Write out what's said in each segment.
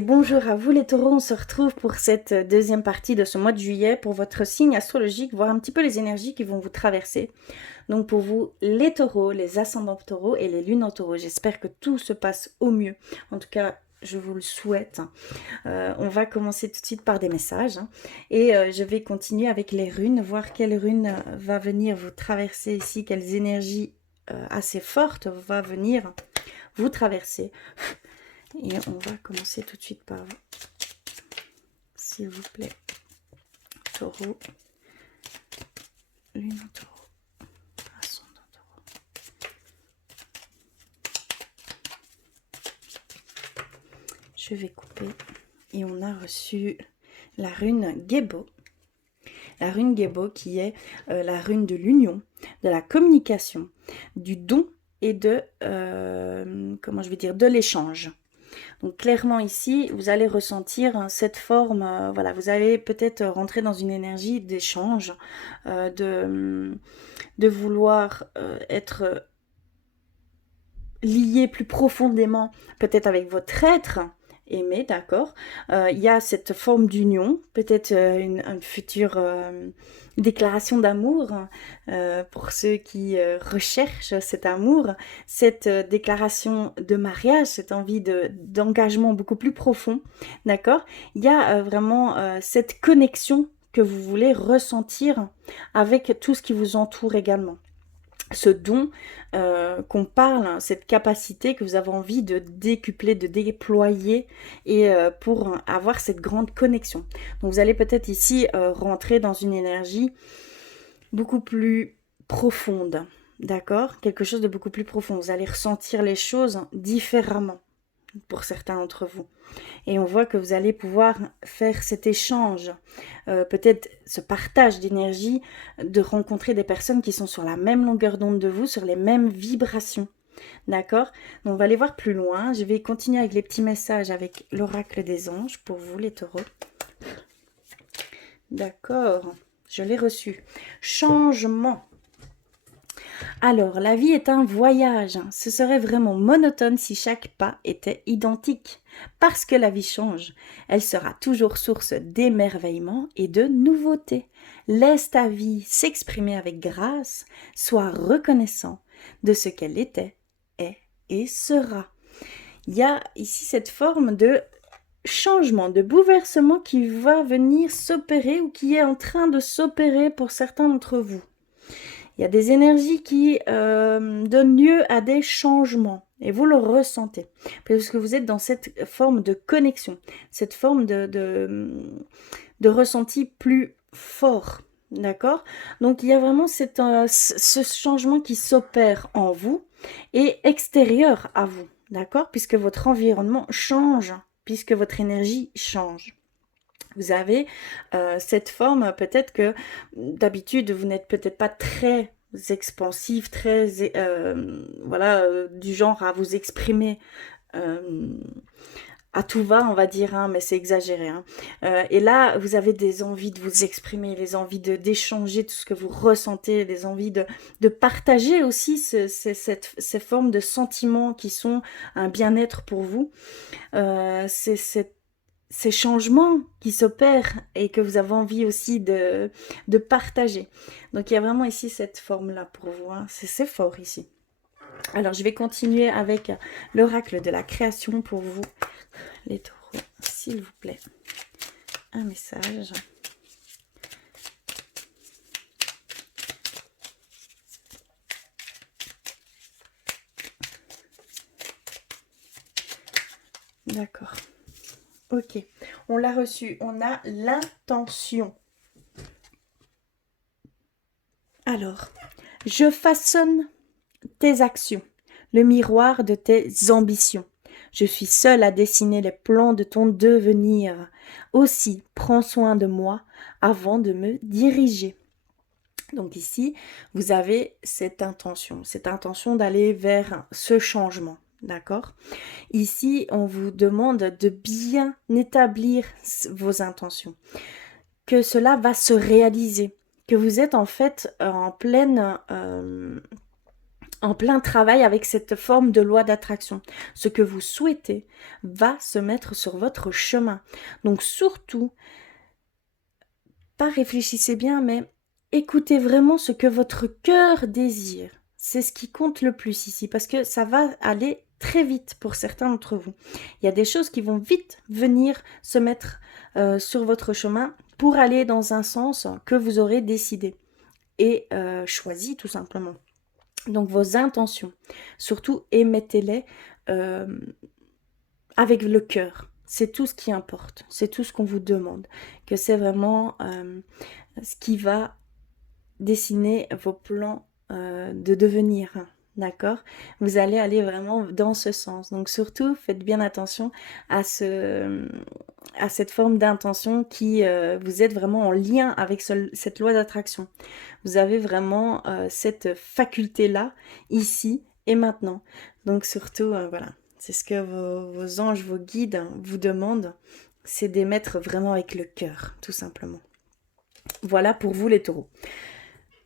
et bonjour à vous les taureaux, on se retrouve pour cette deuxième partie de ce mois de juillet pour votre signe astrologique, voir un petit peu les énergies qui vont vous traverser. Donc pour vous les taureaux, les ascendants taureaux et les lunes en taureau, j'espère que tout se passe au mieux. En tout cas, je vous le souhaite. On va commencer tout de suite par des messages et je vais continuer avec les runes, voir quelle rune va venir vous traverser ici, quelles énergies assez fortes va venir vous traverser. Et on va commencer tout de suite par, s'il vous plaît, taureau, lune en taureau, ascendant taureau. Je vais couper et on a reçu la rune Gébo. La rune Gébo qui est la rune de l'union, de la communication, du don et de, de l'échange. Donc clairement ici, vous allez ressentir cette forme, voilà, vous allez peut-être rentrer dans une énergie d'échange, de vouloir être lié plus profondément peut-être avec votre être aimé, d'accord. Il y a cette forme d'union, peut-être une future déclaration d'amour pour ceux qui recherchent cet amour, cette déclaration de mariage, cette envie d'engagement beaucoup plus profond, d'accord. Il y a vraiment cette connexion que vous voulez ressentir avec tout ce qui vous entoure également. Ce don qu'on parle, cette capacité que vous avez envie de décupler, de déployer et pour avoir cette grande connexion. Donc vous allez peut-être ici rentrer dans une énergie beaucoup plus profonde, d'accord? Quelque chose de beaucoup plus profond. Vous allez ressentir les choses différemment pour certains d'entre vous. Et on voit que vous allez pouvoir faire cet échange, peut-être ce partage d'énergie, de rencontrer des personnes qui sont sur la même longueur d'onde de vous, sur les mêmes vibrations. D'accord? Donc on va aller voir plus loin. Je vais continuer avec les petits messages avec l'oracle des anges pour vous les taureaux. D'accord, je l'ai reçu. Changement. Alors, la vie est un voyage. Ce serait vraiment monotone si chaque pas était identique. Parce que la vie change, elle sera toujours source d'émerveillement et de nouveautés. Laisse ta vie s'exprimer avec grâce, sois reconnaissant de ce qu'elle était, est et sera. Il y a ici cette forme de changement, de bouleversement qui va venir s'opérer ou qui est en train de s'opérer pour certains d'entre vous. Il y a des énergies qui donnent lieu à des changements et vous le ressentez parce que vous êtes dans cette forme de connexion, cette forme de ressenti plus fort, d'accord? Donc il y a vraiment ce changement qui s'opère en vous et extérieur à vous, d'accord? Puisque votre environnement change, puisque votre énergie change. Vous avez cette forme, peut-être que d'habitude, vous n'êtes peut-être pas très expansif, très, du genre à vous exprimer à tout va, on va dire, hein, mais c'est exagéré. Hein. Et là, vous avez des envies de vous exprimer, les envies d'échanger tout ce que vous ressentez, les envies de partager aussi ces formes de sentiments qui sont un bien-être pour vous. Ces changements qui s'opèrent et que vous avez envie aussi de partager. Donc il y a vraiment ici cette forme-là pour vous. Hein. C'est fort ici. Alors je vais continuer avec l'oracle de la création pour vous, les taureaux, s'il vous plaît. Un message. D'accord. Ok, on l'a reçu. On a l'intention. Alors, je façonne tes actions, le miroir de tes ambitions. Je suis seule à dessiner les plans de ton devenir. Aussi, prends soin de moi avant de me diriger. Donc ici, vous avez cette intention d'aller vers ce changement. D'accord? Ici, on vous demande de bien établir vos intentions, que cela va se réaliser, que vous êtes en fait en pleine en plein travail avec cette forme de loi d'attraction. Ce que vous souhaitez va se mettre sur votre chemin. Donc surtout, pas réfléchissez bien, mais écoutez vraiment ce que votre cœur désire. C'est ce qui compte le plus ici, parce que ça va aller très vite pour certains d'entre vous. Il y a des choses qui vont vite venir se mettre sur votre chemin pour aller dans un sens que vous aurez décidé et choisi tout simplement. Donc vos intentions, surtout émettez-les avec le cœur. C'est tout ce qui importe, c'est tout ce qu'on vous demande, que c'est vraiment ce qui va dessiner vos plans de devenir. D'accord? Vous allez aller vraiment dans ce sens. Donc surtout, faites bien attention à cette forme d'intention qui vous êtes vraiment en lien avec cette loi d'attraction. Vous avez vraiment cette faculté-là, ici et maintenant. Donc surtout, voilà, c'est ce que vos anges, vos guides vous demandent, c'est d'émettre vraiment avec le cœur, tout simplement. Voilà pour vous les taureaux.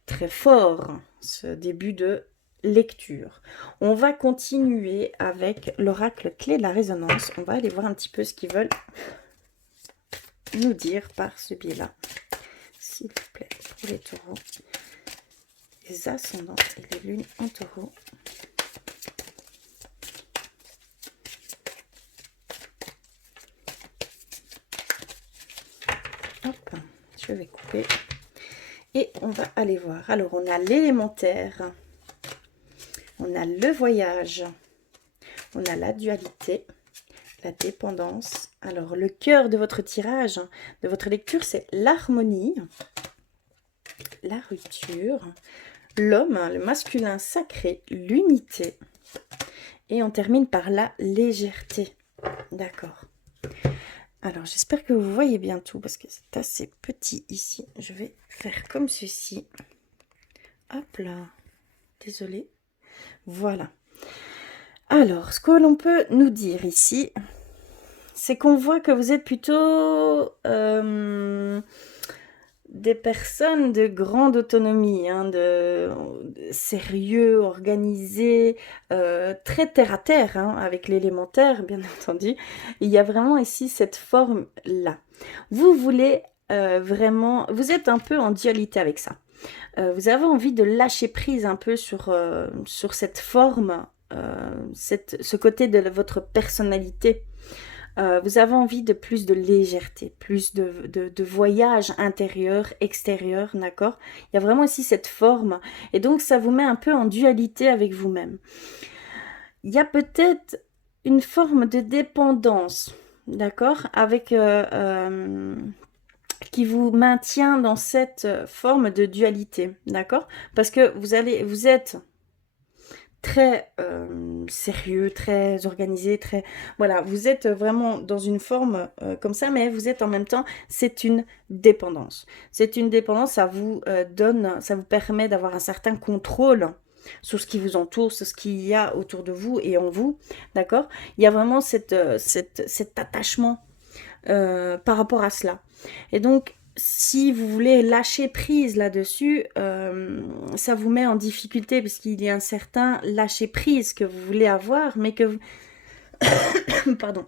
Très fort, ce début de lecture. On va continuer avec l'oracle clé de la résonance. On va aller voir un petit peu ce qu'ils veulent nous dire par ce biais-là. S'il vous plaît, pour les taureaux, les ascendants et les lunes en taureau. Hop, je vais couper. Et on va aller voir. Alors, on a l'élémentaire. On a le voyage. On a la dualité. La dépendance. Alors, le cœur de votre tirage, de votre lecture, c'est l'harmonie. La rupture. L'homme, le masculin sacré, l'unité. Et on termine par la légèreté. D'accord. Alors, j'espère que vous voyez bien tout parce que c'est assez petit ici. Je vais faire comme ceci. Hop là. Désolée. Voilà. Alors, ce que l'on peut nous dire ici, c'est qu'on voit que vous êtes plutôt des personnes de grande autonomie, hein, de sérieux, organisés, très terre-à-terre, hein, avec l'élémentaire, bien entendu. Il y a vraiment ici cette forme-là. Vous voulez vraiment... Vous êtes un peu en dualité avec ça. Vous avez envie de lâcher prise un peu sur cette forme, ce côté de votre personnalité. Vous avez envie de plus de légèreté, plus de voyage intérieur, extérieur, d'accord? Il y a vraiment aussi cette forme, et donc ça vous met un peu en dualité avec vous-même. Il y a peut-être une forme de dépendance, d'accord? Avec qui vous maintient dans cette forme de dualité, d'accord? Parce que vous êtes très sérieux, très organisé, très... Voilà, vous êtes vraiment dans une forme comme ça, mais vous êtes en même temps, c'est une dépendance. C'est une dépendance, ça vous donne, ça vous permet d'avoir un certain contrôle sur ce qui vous entoure, sur ce qu'il y a autour de vous et en vous, d'accord? Il y a vraiment cet attachement par rapport à cela. Et donc, si vous voulez lâcher prise là-dessus, ça vous met en difficulté parce qu'il y a un certain lâcher prise que vous voulez avoir, mais que vous... Pardon.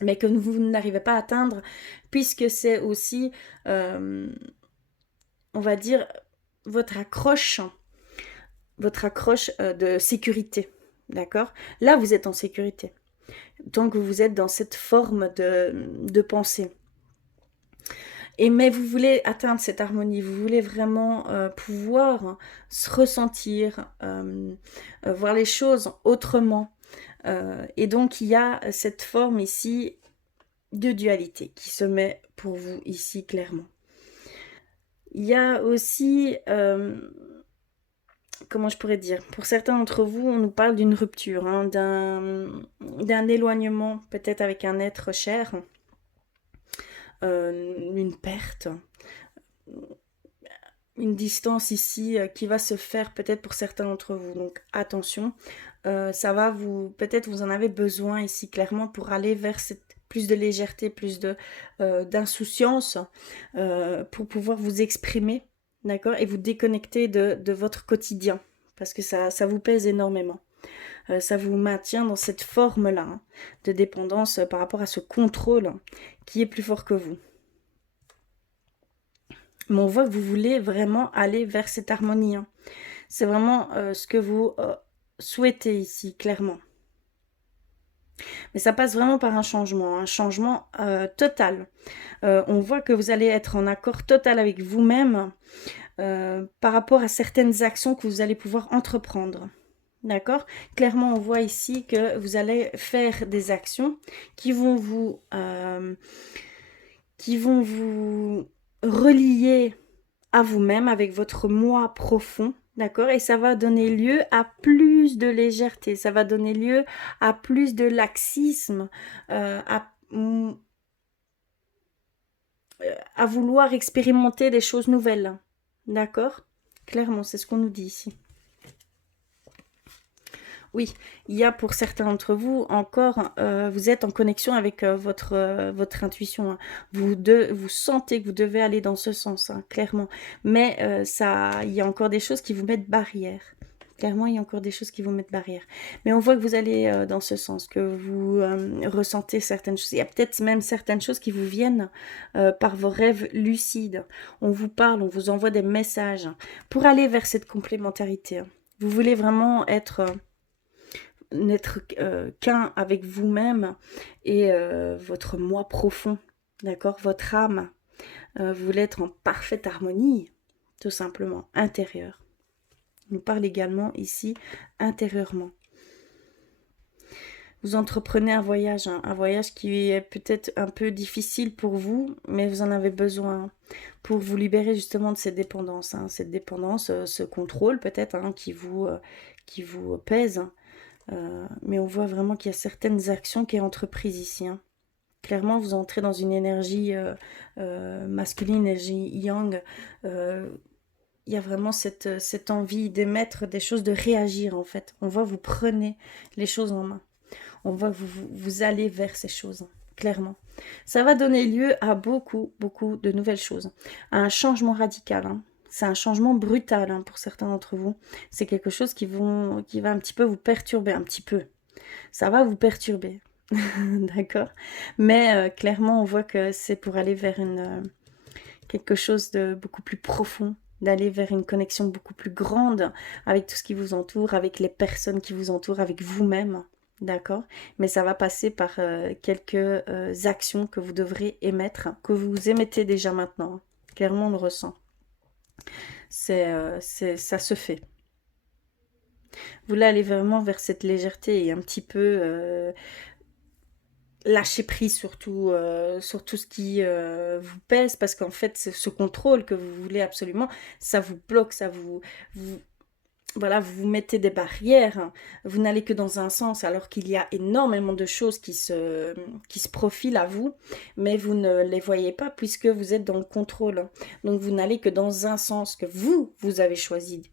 Mais que vous n'arrivez pas à atteindre, puisque c'est aussi, on va dire, votre accroche de sécurité, d'accord? Là, vous êtes en sécurité, tant que vous êtes dans cette forme de pensée. Mais vous voulez atteindre cette harmonie, vous voulez vraiment pouvoir se ressentir, voir les choses autrement. Et donc, il y a cette forme ici de dualité qui se met pour vous ici clairement. Il y a aussi, comment je pourrais dire, pour certains d'entre vous, on nous parle d'une rupture, hein, d'un éloignement peut-être avec un être cher. Une perte, une distance ici qui va se faire peut-être pour certains d'entre vous. Donc attention, ça va peut-être vous en avez besoin ici clairement pour aller vers plus de légèreté, plus d'insouciance pour pouvoir vous exprimer, d'accord, et vous déconnecter de votre quotidien parce que ça vous pèse énormément. Ça vous maintient dans cette forme-là, hein, de dépendance par rapport à ce contrôle qui est plus fort que vous. Mais on voit que vous voulez vraiment aller vers cette harmonie, hein. C'est vraiment ce que vous souhaitez ici, clairement. Mais ça passe vraiment par un changement total. On voit que vous allez être en accord total avec vous-même par rapport à certaines actions que vous allez pouvoir entreprendre. D'accord? Clairement, on voit ici que vous allez faire des actions qui vont vous relier à vous-même avec votre moi profond. D'accord? Et ça va donner lieu à plus de légèreté, ça va donner lieu à plus de laxisme, à vouloir expérimenter des choses nouvelles. D'accord? Clairement, c'est ce qu'on nous dit ici. Oui, il y a pour certains d'entre vous encore, vous êtes en connexion avec votre intuition, hein. Vous sentez que vous devez aller dans ce sens, hein, clairement. Mais il y a encore des choses qui vous mettent barrière. Clairement, il y a encore des choses qui vous mettent barrière. Mais on voit que vous allez dans ce sens, que vous ressentez certaines choses. Il y a peut-être même certaines choses qui vous viennent par vos rêves lucides. On vous parle, on vous envoie des messages pour aller vers cette complémentarité, hein. Vous voulez vraiment n'être qu'un avec vous-même et votre moi profond, d'accord, votre âme. Vous voulez être en parfaite harmonie, tout simplement, intérieure. On nous parle également ici intérieurement. Vous entreprenez un voyage qui est peut-être un peu difficile pour vous, mais vous en avez besoin pour vous libérer justement de cette dépendance, hein, ce contrôle peut-être, hein, qui vous pèse. Mais on voit vraiment qu'il y a certaines actions qui sont entreprises ici, hein. Clairement, vous entrez dans une énergie masculine, énergie yang. Il y a vraiment cette envie d'émettre des choses, de réagir en fait. On voit que vous prenez les choses en main. On voit que vous allez vers ces choses, hein, clairement. Ça va donner lieu à beaucoup de nouvelles choses. À un changement radical, hein. C'est un changement brutal, hein, pour certains d'entre vous. C'est quelque chose qui va un petit peu vous perturber, un petit peu. Ça va vous perturber, d'accord? Mais clairement, on voit que c'est pour aller vers quelque chose de beaucoup plus profond, d'aller vers une connexion beaucoup plus grande avec tout ce qui vous entoure, avec les personnes qui vous entourent, avec vous-même, d'accord? Mais ça va passer par quelques actions que vous devrez émettre, que vous émettez déjà maintenant, hein. Clairement, on le ressent. Ça se fait. Vous voulez aller vraiment vers cette légèreté et un petit peu lâcher prise sur tout ce qui vous pèse, parce qu'en fait, ce contrôle que vous voulez absolument, ça vous bloque, voilà, vous vous mettez des barrières, hein. Vous n'allez que dans un sens, alors qu'il y a énormément de choses qui se profilent à vous, mais vous ne les voyez pas puisque vous êtes dans le contrôle. Donc vous n'allez que dans un sens que vous avez choisi.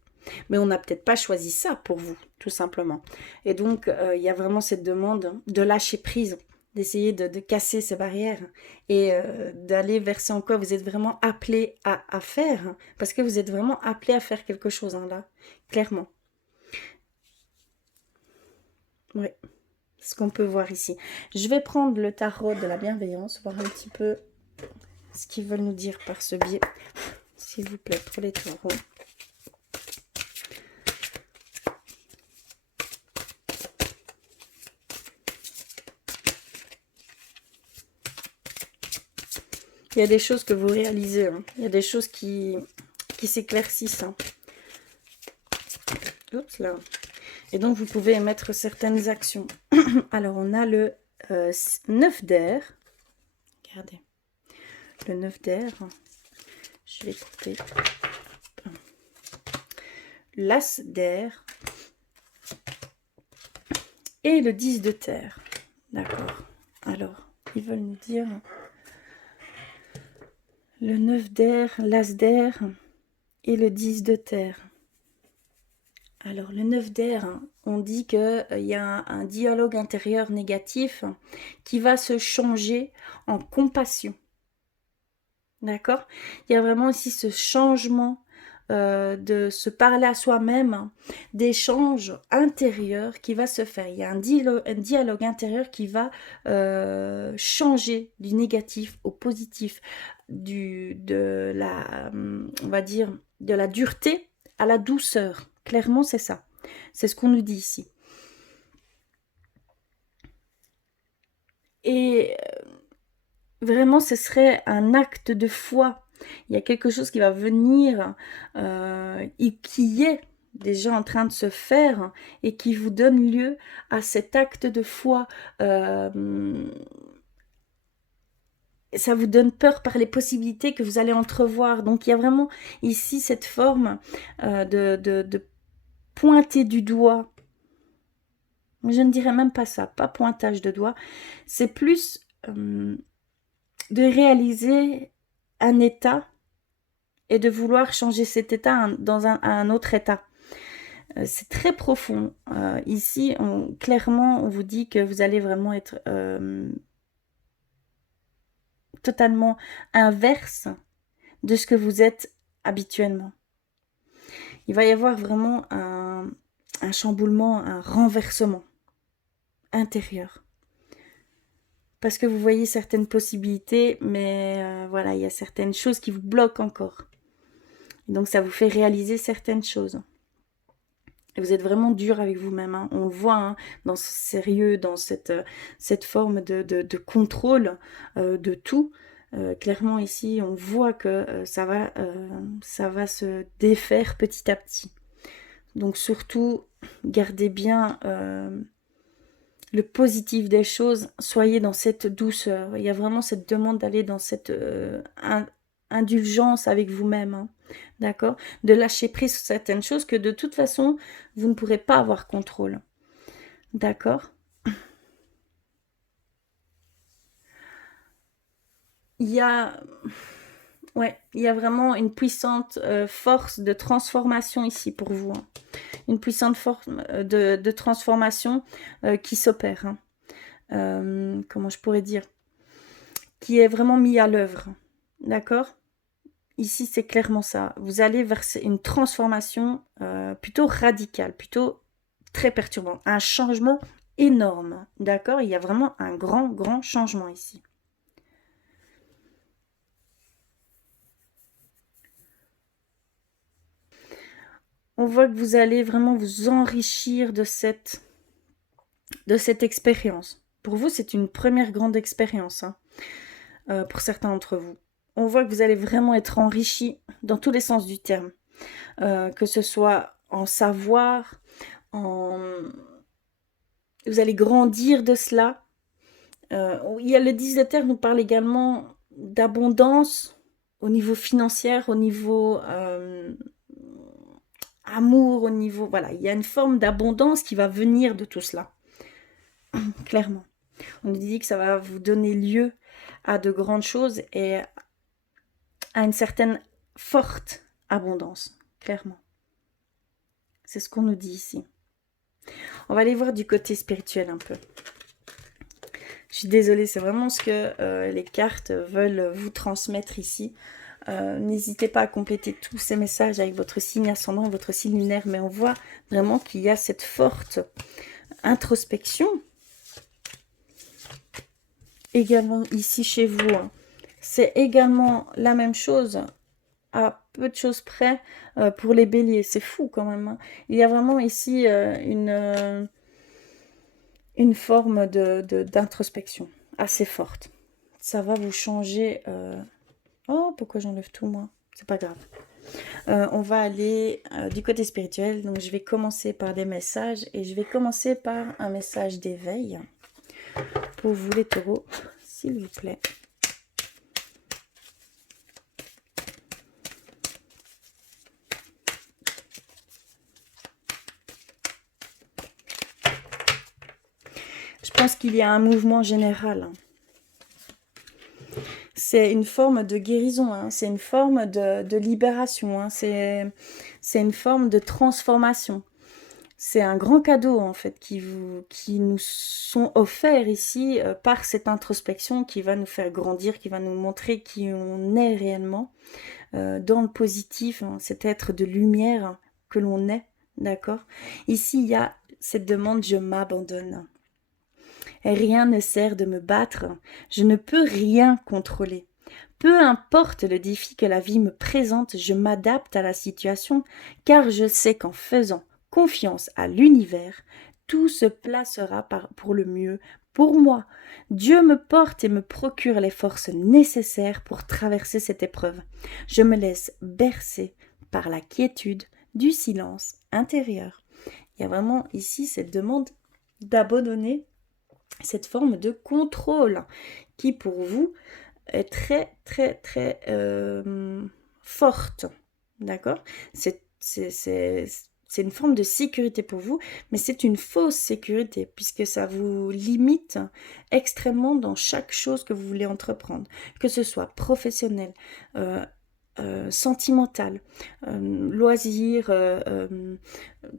Mais on n'a peut-être pas choisi ça pour vous, tout simplement. Et donc, il y a vraiment cette demande de lâcher prise, d'essayer de casser ces barrières et d'aller vers ce en quoi vous êtes vraiment appelé à faire, hein, parce que vous êtes vraiment appelé à faire quelque chose, hein, là, clairement. Oui, c'est ce qu'on peut voir ici. Je vais prendre le tarot de la bienveillance, voir un petit peu ce qu'ils veulent nous dire par ce biais. S'il vous plaît, pour les tarots. Il y a des choses que vous réalisez, hein. Il y a des choses qui s'éclaircissent, hein. Oups, là. Et donc, vous pouvez émettre certaines actions. Alors, on a le 9 d'air. Regardez. Le 9 d'air. Je vais couper. L'as d'air. Et le 10 de terre. D'accord. Alors, ils veulent nous dire... Le 9 d'air, l'as d'air et le 10 de terre. Alors, le 9 d'air, on dit qu'il y a un dialogue intérieur négatif qui va se changer en compassion. D'accord? Il y a vraiment ici ce changement de se parler à soi-même, d'échange intérieur qui va se faire. Il y a un dialogue intérieur qui va changer du négatif au positif, on va dire, de la dureté à la douceur. Clairement, c'est ça. C'est ce qu'on nous dit ici. Et vraiment, ce serait un acte de foi. Il y a quelque chose qui va venir et qui est déjà en train de se faire et qui vous donne lieu à cet acte de foi. Ça vous donne peur par les possibilités que vous allez entrevoir. Donc il y a vraiment ici cette forme de pointer du doigt. Je ne dirais même pas ça, pas pointage de doigt. C'est plus de réaliser un état et de vouloir changer cet état dans un autre état. C'est très profond. Ici, clairement, on vous dit que vous allez vraiment être totalement inverse de ce que vous êtes habituellement. Il va y avoir vraiment un chamboulement, un renversement intérieur. Parce que vous voyez certaines possibilités, mais voilà, il y a certaines choses qui vous bloquent encore. Et donc ça vous fait réaliser certaines choses. Et vous êtes vraiment dur avec vous-même. Hein. On le voit hein, dans ce sérieux, dans cette forme de contrôle de tout. Clairement ici, on voit que ça va se défaire petit à petit. Donc surtout, gardez bien le positif des choses. Soyez dans cette douceur. Il y a vraiment cette demande d'aller dans cette indulgence avec vous-même. Hein. D'accord? De lâcher prise sur certaines choses que de toute façon, vous ne pourrez pas avoir contrôle. D'accord? Il y a vraiment une puissante force de transformation ici pour vous. Hein. Une puissante force de transformation qui s'opère. Hein. Comment je pourrais dire? Qui est vraiment mis à l'œuvre. D'accord? Ici, c'est clairement ça. Vous allez vers une transformation plutôt radicale, plutôt très perturbante. Un changement énorme. D'accord? Il y a vraiment un grand, grand changement ici. On voit que vous allez vraiment vous enrichir de cette expérience. Pour vous, c'est une première grande expérience, hein, pour certains d'entre vous. On voit que vous allez vraiment être enrichi dans tous les sens du terme. Que ce soit en savoir, vous allez grandir de cela. Il y a le 10 de terre nous parle également d'abondance au niveau financier, au niveau amour, au niveau... Voilà, il y a une forme d'abondance qui va venir de tout cela. Clairement. On nous dit que ça va vous donner lieu à de grandes choses et à une certaine forte abondance. Clairement. C'est ce qu'on nous dit ici. On va aller voir du côté spirituel un peu. Je suis désolée, c'est vraiment ce que les cartes veulent vous transmettre ici. N'hésitez pas à compléter tous ces messages avec votre signe ascendant, votre signe lunaire, mais on voit vraiment qu'il y a cette forte introspection. Également ici chez vous, hein. C'est également la même chose, à peu de choses près, pour les béliers. C'est fou quand même. Hein. Il y a vraiment ici une forme d'introspection assez forte. Ça va vous changer... Oh, pourquoi j'enlève tout, moi? C'est pas grave. On va aller du côté spirituel. Donc, je vais commencer par des messages. Et je vais commencer par un message d'éveil. Pour vous, les taureaux, s'il vous plaît. Je pense qu'il y a un mouvement général. C'est une forme de guérison, hein. C'est une forme de libération, hein. C'est une forme de transformation. C'est un grand cadeau en fait qui nous sont offerts ici par cette introspection qui va nous faire grandir, qui va nous montrer qui on est réellement dans le positif, hein, cet être de lumière que l'on est, d'accord? Ici, il y a cette demande, je m'abandonne. Rien ne sert de me battre, je ne peux rien contrôler. Peu importe le défi que la vie me présente, je m'adapte à la situation, car je sais qu'en faisant confiance à l'univers, tout se placera pour le mieux pour moi. Dieu me porte et me procure les forces nécessaires pour traverser cette épreuve. Je me laisse bercer par la quiétude du silence intérieur. Il y a vraiment ici cette demande d'abandonner cette forme de contrôle qui pour vous est très très très forte, d'accord? C'est une forme de sécurité pour vous, mais c'est une fausse sécurité puisque ça vous limite extrêmement dans chaque chose que vous voulez entreprendre, que ce soit professionnel, sentimental, loisir,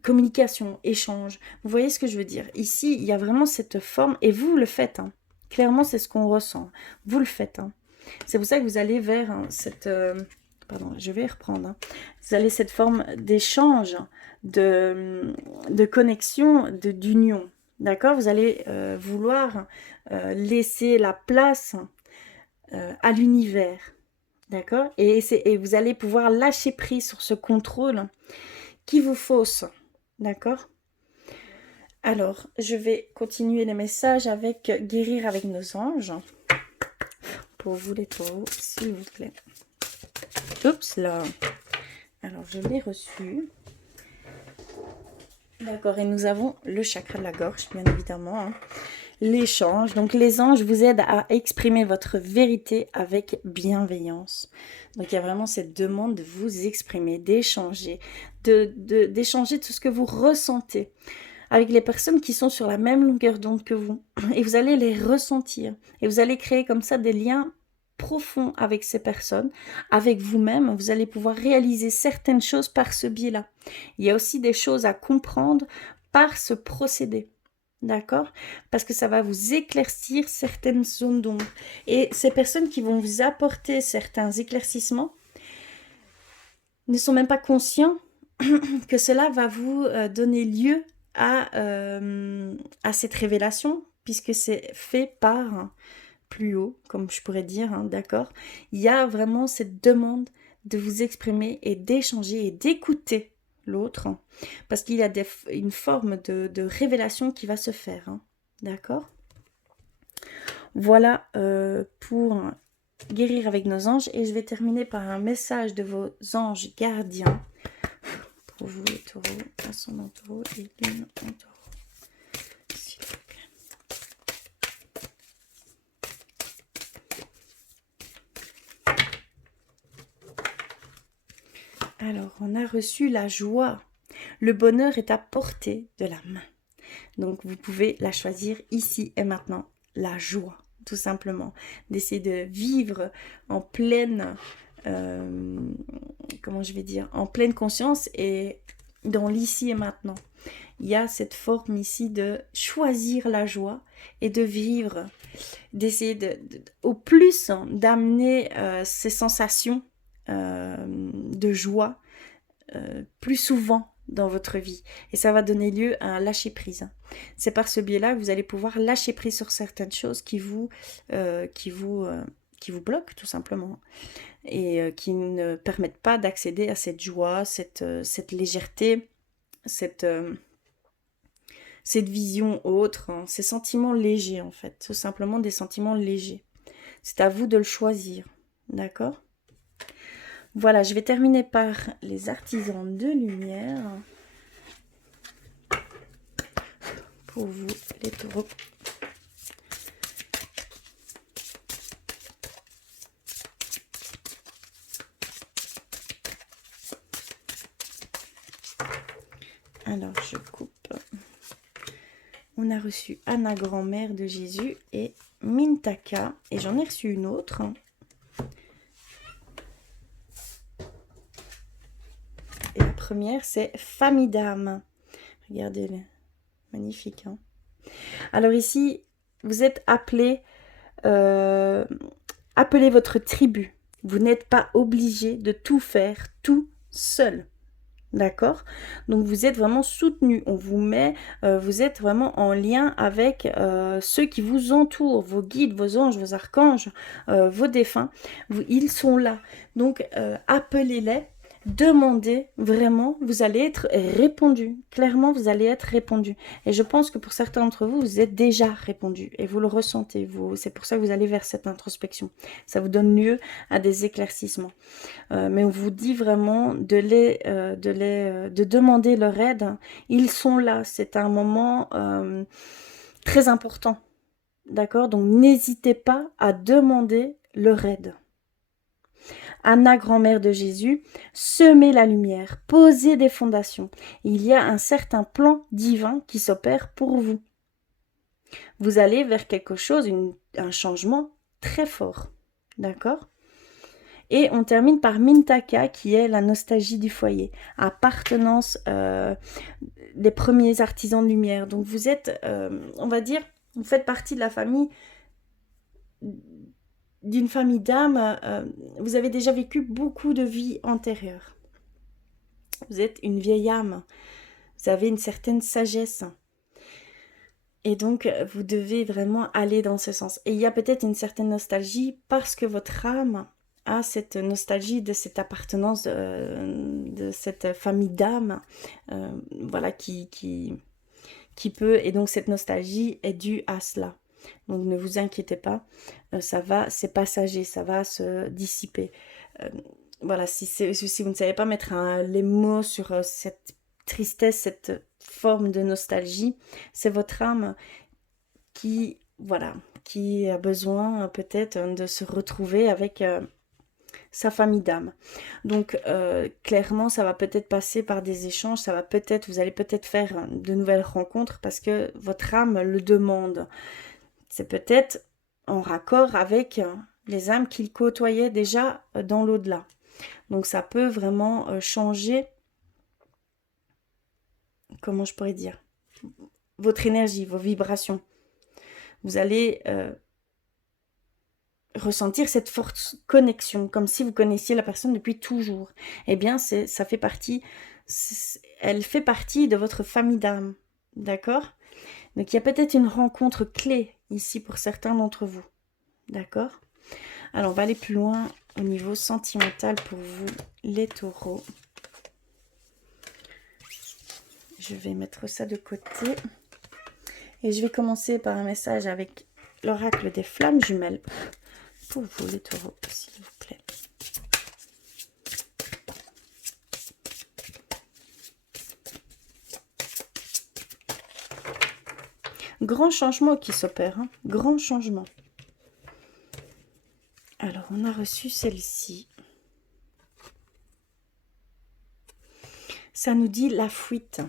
communication, échange. Vous voyez ce que je veux dire? Ici, il y a vraiment cette forme, et vous le faites, hein. Clairement, c'est ce qu'on ressent. Vous le faites, hein. C'est pour ça que vous allez vers cette... pardon, je vais reprendre. Hein. Vous allez cette forme d'échange, de connexion, d'union. D'accord? Vous allez vouloir laisser la place à l'univers. D'accord? Et vous allez pouvoir lâcher prise sur ce contrôle qui vous fausse. D'accord? Alors, je vais continuer les messages avec guérir avec nos anges. Pour vous les taureaux, s'il vous plaît. Oups là. Alors, je l'ai reçu. D'accord, et nous avons le chakra de la gorge, bien évidemment. Hein. L'échange. Donc, les anges vous aident à exprimer votre vérité avec bienveillance. Donc, il y a vraiment cette demande de vous exprimer, d'échanger, d'échanger tout ce que vous ressentez avec les personnes qui sont sur la même longueur d'onde que vous. Et vous allez les ressentir. Et vous allez créer comme ça des liens profonds avec ces personnes, avec vous-même. Vous allez pouvoir réaliser certaines choses par ce biais-là. Il y a aussi des choses à comprendre par ce procédé. D'accord? Parce que ça va vous éclaircir certaines zones d'ombre. Et ces personnes qui vont vous apporter certains éclaircissements ne sont même pas conscients que cela va vous donner lieu à cette révélation, puisque c'est fait par plus haut, comme je pourrais dire, hein, d'accord? Il y a vraiment cette demande de vous exprimer et d'échanger et d'écouter l'autre, hein, parce qu'il y a une forme de révélation qui va se faire, hein, d'accord? Voilà pour guérir avec nos anges, et je vais terminer par un message de vos anges gardiens pour vous les taureaux, ascendant taureau et lune en taureau. S'il vous plaît. Alors, on a reçu la joie. Le bonheur est à portée de la main. Donc, vous pouvez la choisir ici et maintenant. La joie, tout simplement. D'essayer de vivre en pleine... comment je vais dire, en pleine conscience et dans l'ici et maintenant. Il y a cette forme ici de choisir la joie et de vivre, d'essayer au plus d'amener ces sensations de joie plus souvent dans votre vie. Et ça va donner lieu à un lâcher-prise. C'est par ce biais-là que vous allez pouvoir lâcher prise sur certaines choses qui vous bloquent tout simplement. Et qui ne permettent pas d'accéder à cette joie, cette légèreté, cette vision autre, hein, ces sentiments légers en fait, tout simplement des sentiments légers. C'est à vous de le choisir, d'accord? Voilà, je vais terminer par les artisans de lumière. Pour vous, les taureaux. Alors, je coupe. On a reçu Anna, grand-mère de Jésus, et Mintaka. Et j'en ai reçu une autre. Et la première, c'est Famille d'âme. Regardez-les. Magnifique, hein. Alors ici, vous êtes appelé, appelez votre tribu. Vous n'êtes pas obligé de tout faire tout seul. D'accord? Donc vous êtes vraiment soutenu. On vous met, vous êtes vraiment en lien avec ceux qui vous entourent, vos guides, vos anges, vos archanges, vos défunts. Ils sont là. Donc appelez-les, demandez vraiment, vous allez être répondu. Clairement, vous allez être répondu. Et je pense que pour certains d'entre vous, vous êtes déjà répondu et vous le ressentez. C'est pour ça que vous allez vers cette introspection. Ça vous donne lieu à des éclaircissements. Mais on vous dit vraiment de demander leur aide. Ils sont là, c'est un moment très important, d'accord? Donc n'hésitez pas à demander leur aide. Anna, grand-mère de Jésus, semez la lumière, posez des fondations. Il y a un certain plan divin qui s'opère pour vous. Vous allez vers quelque chose, un changement très fort, d'accord? Et on termine par Mintaka, qui est la nostalgie du foyer, appartenance des premiers artisans de lumière. Donc vous êtes, on va dire, vous faites partie de la famille, d'une famille d'âmes. Vous avez déjà vécu beaucoup de vies antérieures. Vous êtes une vieille âme. Vous avez une certaine sagesse. Et donc, vous devez vraiment aller dans ce sens. Et il y a peut-être une certaine nostalgie parce que votre âme a cette nostalgie de cette appartenance, de cette famille d'âmes, voilà, qui peut... Et donc, cette nostalgie est due à cela. Donc, ne vous inquiétez pas, c'est passager, ça va se dissiper. Voilà, si vous ne savez pas mettre les mots sur cette tristesse, cette forme de nostalgie, c'est votre âme qui, voilà, qui a besoin peut-être de se retrouver avec sa famille d'âme. Donc clairement, ça va peut-être passer par des échanges, vous allez peut-être faire de nouvelles rencontres parce que votre âme le demande. C'est peut-être en raccord avec les âmes qu'il côtoyait déjà dans l'au-delà. Donc ça peut vraiment changer, comment je pourrais dire, votre énergie, vos vibrations. Vous allez ressentir cette forte connexion, comme si vous connaissiez la personne depuis toujours. Eh bien, ça fait partie, elle fait partie de votre famille d'âme, d'accord? Donc, il y a peut-être une rencontre clé ici pour certains d'entre vous, d'accord? Alors, on va aller plus loin au niveau sentimental pour vous, les taureaux. Je vais mettre ça de côté. Et je vais commencer par un message avec l'oracle des flammes jumelles. Pour vous, les taureaux, s'il vous plaît. Grand changement qui s'opère, hein. Grand changement. Alors, on a reçu celle-ci. Ça nous dit la fuite.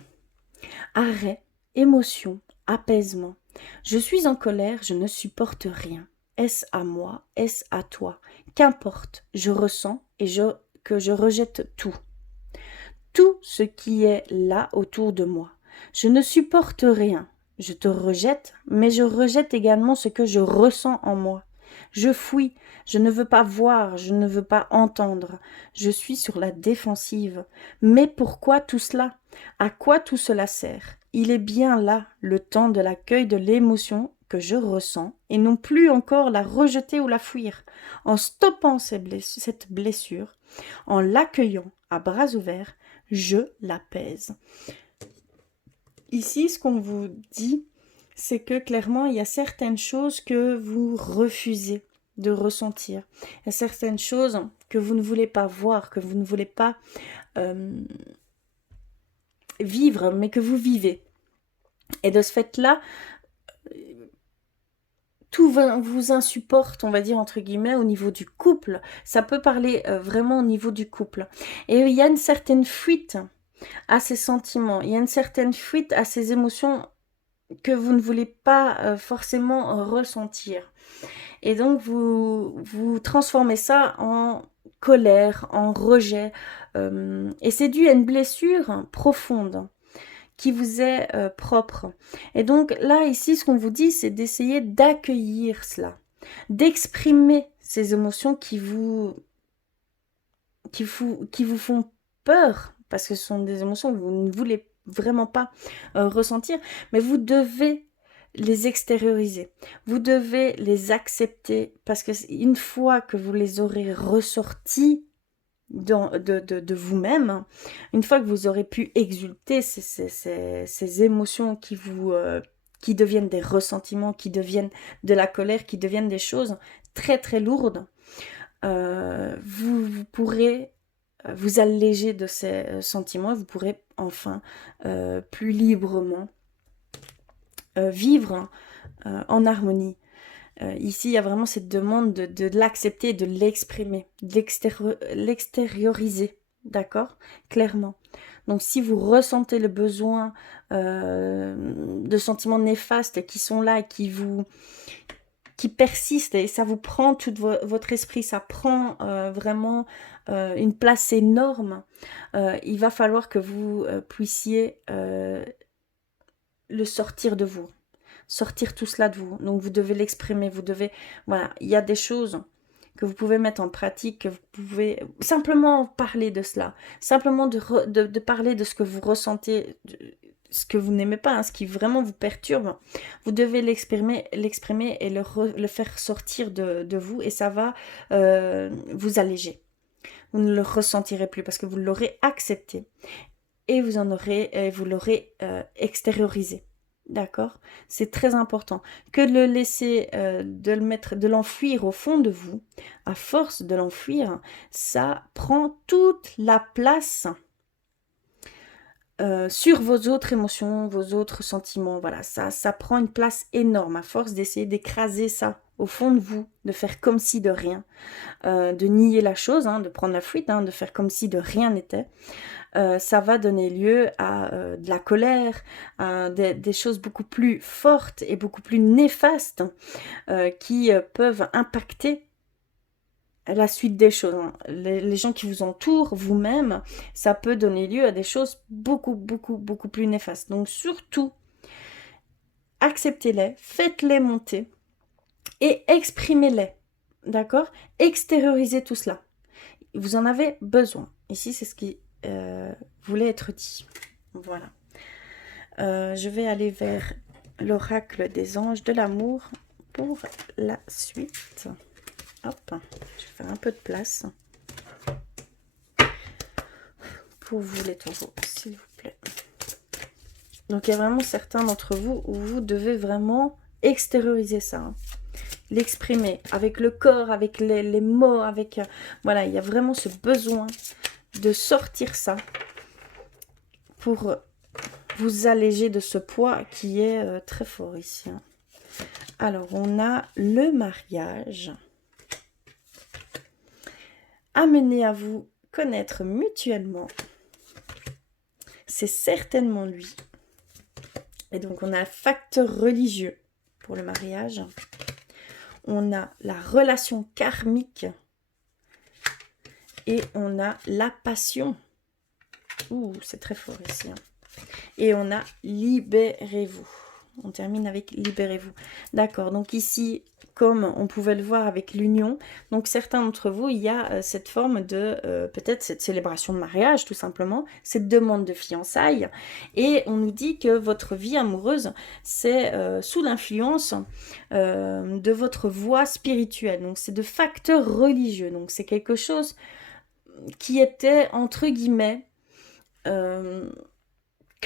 Arrêt, émotion, apaisement. Je suis en colère, je ne supporte rien. Est-ce à moi? Est-ce à toi? Qu'importe, je ressens que je rejette tout. Tout ce qui est là autour de moi. Je ne supporte rien. Je te rejette, mais je rejette également ce que je ressens en moi. Je fuis, je ne veux pas voir, je ne veux pas entendre. Je suis sur la défensive. Mais pourquoi tout cela? À quoi tout cela sert? Il est bien là le temps de l'accueil de l'émotion que je ressens et non plus encore la rejeter ou la fuir. En stoppant cette blessure, en l'accueillant à bras ouverts, je l'apaise. Ici, ce qu'on vous dit, c'est que clairement, il y a certaines choses que vous refusez de ressentir. Il y a certaines choses que vous ne voulez pas voir, que vous ne voulez pas vivre, mais que vous vivez. Et de ce fait-là, tout vous insupporte, on va dire, entre guillemets, au niveau du couple. Ça peut parler vraiment au niveau du couple. Et il y a une certaine fuite à ces sentiments. Il y a une certaine fuite à ces émotions que vous ne voulez pas forcément ressentir. Et donc, vous transformez ça en colère, en rejet. Et c'est dû à une blessure profonde qui vous est propre. Et donc là, ici, ce qu'on vous dit, c'est d'essayer d'accueillir cela, d'exprimer ces émotions qui vous font peur, parce que ce sont des émotions que vous ne voulez vraiment pas ressentir, mais vous devez les extérioriser. Vous devez les accepter, parce que une fois que vous les aurez ressortis de vous-même, une fois que vous aurez pu exulter ces émotions qui deviennent des ressentiments, qui deviennent de la colère, qui deviennent des choses très très lourdes, vous pourrez vous alléger de ces sentiments, vous pourrez enfin plus librement vivre en harmonie. Ici, il y a vraiment cette demande de l'accepter, de l'exprimer, de l'extérioriser, d'accord? Clairement. Donc, si vous ressentez le besoin de sentiments néfastes qui sont là et qui persiste et ça vous prend tout votre esprit, ça prend vraiment une place énorme, il va falloir que vous puissiez le sortir de vous, sortir tout cela de vous. Donc vous devez l'exprimer, vous devez, voilà, il y a des choses que vous pouvez mettre en pratique, que vous pouvez simplement parler de cela, simplement de parler de ce que vous ressentez, ce que vous n'aimez pas, hein, ce qui vraiment vous perturbe. Vous devez l'exprimer et le faire sortir de vous, et ça va vous alléger. Vous ne le ressentirez plus parce que vous l'aurez accepté et vous l'aurez extériorisé. D'accord? C'est très important que de le laisser, de l'enfuir au fond de vous. À force de l'enfuir, ça prend toute la place sur vos autres émotions, vos autres sentiments. Voilà, ça prend une place énorme à force d'essayer d'écraser ça au fond de vous, de faire comme si de rien, de nier la chose, hein, de prendre la fuite, hein, de faire comme si de rien n'était. Ça va donner lieu à de la colère, à des choses beaucoup plus fortes et beaucoup plus néfastes qui peuvent impacter la suite des choses. Hein. Les gens qui vous entourent, vous-même, ça peut donner lieu à des choses beaucoup, beaucoup, beaucoup plus néfastes. Donc surtout, acceptez-les, faites-les monter et exprimez-les. D'accord? Extériorisez tout cela. Vous en avez besoin. Ici, c'est ce qui voulait être dit. Voilà. Je vais aller vers l'oracle des anges de l'amour pour la suite. Hop, je vais faire un peu de place pour vous les taureaux, s'il vous plaît. Donc, il y a vraiment certains d'entre vous où vous devez vraiment extérioriser ça. Hein. L'exprimer avec le corps, avec les mots, avec... voilà, il y a vraiment ce besoin de sortir ça pour vous alléger de ce poids qui est très fort ici. Hein. Alors, on a le mariage. Amené à vous connaître mutuellement. C'est certainement lui. Et donc, on a un facteur religieux pour le mariage. On a la relation karmique. Et on a la passion. Ouh, c'est très fort ici. Hein. Et on a libérez-vous. On termine avec libérez-vous. D'accord, donc ici, comme on pouvait le voir avec l'union, donc certains d'entre vous, il y a cette forme de, peut-être cette célébration de mariage, tout simplement, cette demande de fiançailles. Et on nous dit que votre vie amoureuse, c'est sous l'influence de votre voie spirituelle. Donc c'est de facteurs religieux. Donc c'est quelque chose qui était, entre guillemets, que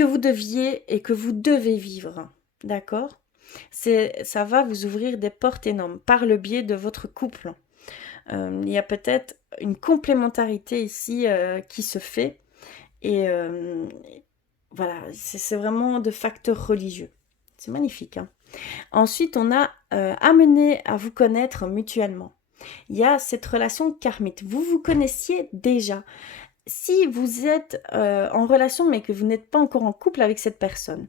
vous deviez et que vous devez vivre. D'accord? Ça va vous ouvrir des portes énormes par le biais de votre couple. Il y a peut-être une complémentarité ici qui se fait. Et voilà, c'est vraiment de facteurs religieux. C'est magnifique. Hein. Ensuite, on a amené à vous connaître mutuellement. Il y a cette relation karmique. Vous vous connaissiez déjà. Si vous êtes en relation mais que vous n'êtes pas encore en couple avec cette personne,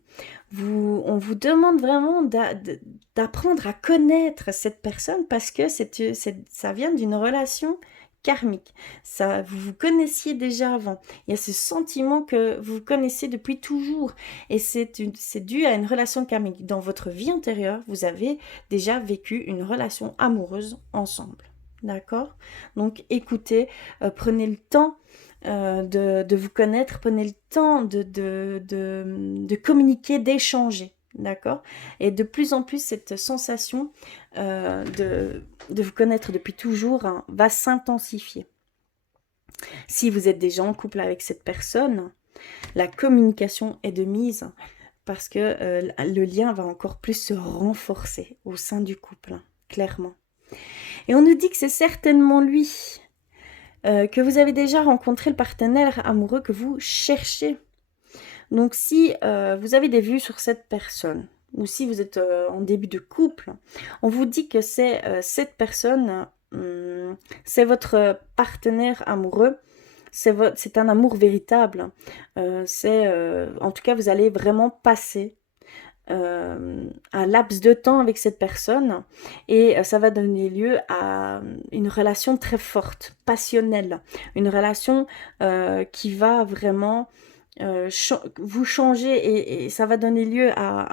on vous demande vraiment d'apprendre à connaître cette personne parce que ça vient d'une relation karmique. Ça, vous vous connaissiez déjà avant. Il y a ce sentiment que vous connaissez depuis toujours. Et c'est dû à une relation karmique. Dans votre vie antérieure, vous avez déjà vécu une relation amoureuse ensemble. D'accord? Donc écoutez, prenez le temps de vous connaître, prenez le temps de communiquer, d'échanger. D'accord? Et de plus en plus, cette sensation de vous connaître depuis toujours hein, va s'intensifier. Si vous êtes déjà en couple avec cette personne, la communication est de mise parce que le lien va encore plus se renforcer au sein du couple, hein, clairement. Et on nous dit que c'est certainement lui, que vous avez déjà rencontré le partenaire amoureux que vous cherchez. Donc si vous avez des vues sur cette personne, ou si vous êtes en début de couple, on vous dit que c'est cette personne, c'est votre partenaire amoureux, c'est un amour véritable. En tout cas, vous allez vraiment passer un laps de temps avec cette personne et ça va donner lieu à une relation très forte, passionnelle, une relation qui va vraiment vous changer et ça va donner lieu à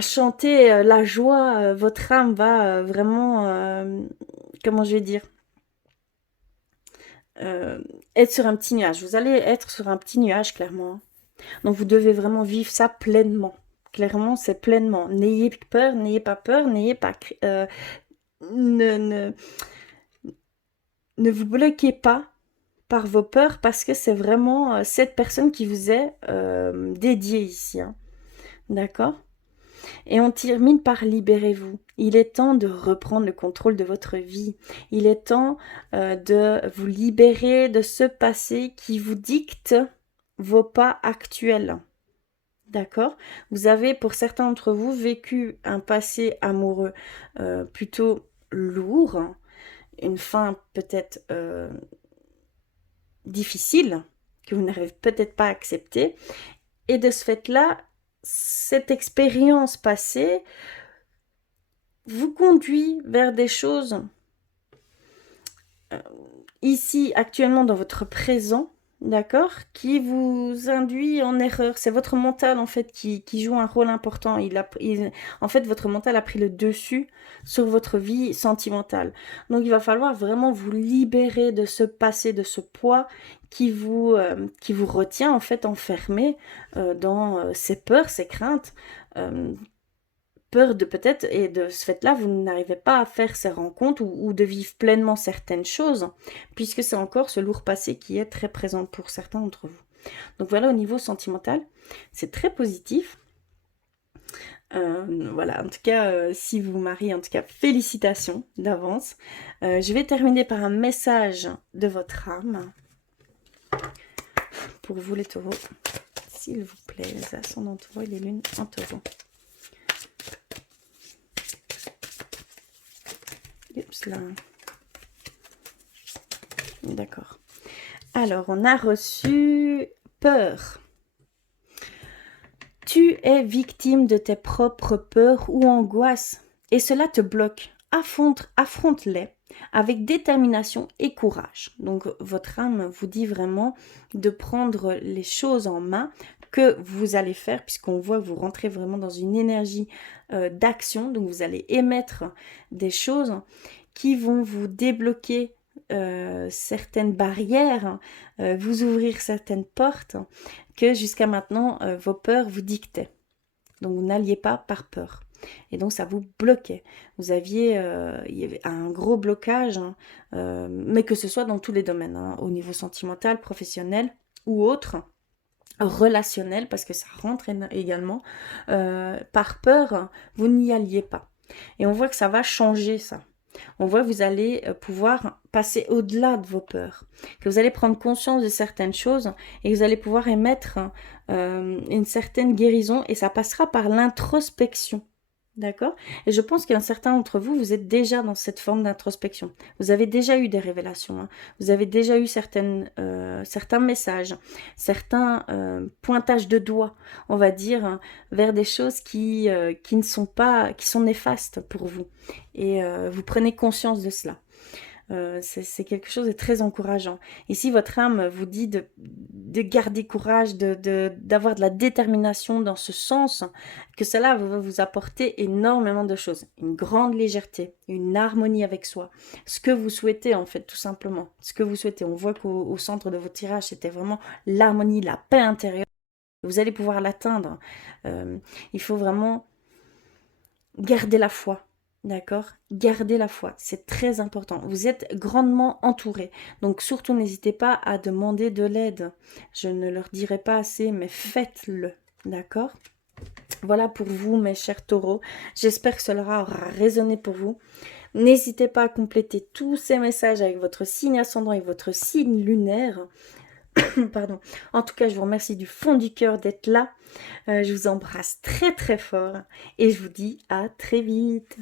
chanter la joie. Votre âme va vraiment, comment je vais dire, être sur un petit nuage. Vous allez être sur un petit nuage, clairement. Donc vous devez vraiment vivre ça pleinement. Clairement, c'est pleinement. N'ayez peur, n'ayez pas peur, n'ayez pas... ne, ne, ne vous bloquez pas par vos peurs parce que c'est vraiment cette personne qui vous est dédiée ici. Hein. D'accord? Et on termine par libérez-vous. Il est temps de reprendre le contrôle de votre vie. Il est temps de vous libérer de ce passé qui vous dicte vos pas actuels. D'accord? Vous avez, pour certains d'entre vous, vécu un passé amoureux plutôt lourd, une fin peut-être difficile, que vous n'arrivez peut-être pas à accepter. Et de ce fait-là, cette expérience passée vous conduit vers des choses ici, actuellement, dans votre présent, d'accord, qui vous induit en erreur. C'est votre mental, en fait, qui joue un rôle important. En fait, votre mental a pris le dessus sur votre vie sentimentale. Donc, il va falloir vraiment vous libérer de ce passé, de ce poids qui vous retient, en fait, enfermé dans ces peurs, ces craintes, peur de peut-être, et de ce fait-là, vous n'arrivez pas à faire ces rencontres ou de vivre pleinement certaines choses, puisque c'est encore ce lourd passé qui est très présent pour certains d'entre vous. Donc voilà, au niveau sentimental, c'est très positif. Voilà, en tout cas, si vous vous mariez, en tout cas, félicitations d'avance. Je vais terminer par un message de votre âme. Pour vous les taureaux, s'il vous plaît, les ascendants taureaux et les lunes en taureau. Oups là. D'accord. Alors, on a reçu peur. Tu es victime de tes propres peurs ou angoisses et cela te bloque. Affronte-les avec détermination et courage. Donc, votre âme vous dit vraiment de prendre les choses en main que vous allez faire, puisqu'on voit que vous rentrez vraiment dans une énergie d'action. Donc, vous allez émettre des choses qui vont vous débloquer certaines barrières, vous ouvrir certaines portes que jusqu'à maintenant vos peurs vous dictaient. Donc vous n'alliez pas par peur. Et donc ça vous bloquait. Vous aviez il y avait un gros blocage, hein, mais que ce soit dans tous les domaines, hein, au niveau sentimental, professionnel ou autre, relationnel, parce que ça rentre également. Par peur, vous n'y alliez pas. Et on voit que ça va changer ça. On voit que vous allez pouvoir passer au-delà de vos peurs, que vous allez prendre conscience de certaines choses et que vous allez pouvoir émettre une certaine guérison et ça passera par l'introspection. D'accord? Et je pense qu'un certain d'entre vous, vous êtes déjà dans cette forme d'introspection. Vous avez déjà eu des révélations. Hein. Vous avez déjà eu certains messages, certains pointages de doigts, on va dire, hein, vers des choses qui ne sont pas, qui sont néfastes pour vous. Et vous prenez conscience de cela. C'est quelque chose de très encourageant. Ici, votre âme vous dit de garder courage, d'avoir de la détermination dans ce sens, que cela va vous apporter énormément de choses. Une grande légèreté, une harmonie avec soi. Ce que vous souhaitez, en fait, tout simplement. Ce que vous souhaitez. On voit qu'au centre de votre tirage, c'était vraiment l'harmonie, la paix intérieure. Vous allez pouvoir l'atteindre. Il faut vraiment garder la foi. D'accord? Gardez la foi, c'est très important. Vous êtes grandement entouré. Donc surtout n'hésitez pas à demander de l'aide. Je ne leur dirai pas assez, mais faites-le. D'accord? Voilà pour vous, mes chers taureaux. J'espère que cela aura résonné pour vous. N'hésitez pas à compléter tous ces messages avec votre signe ascendant et votre signe lunaire. Pardon. En tout cas, je vous remercie du fond du cœur d'être là. Je vous embrasse très très fort et je vous dis à très vite.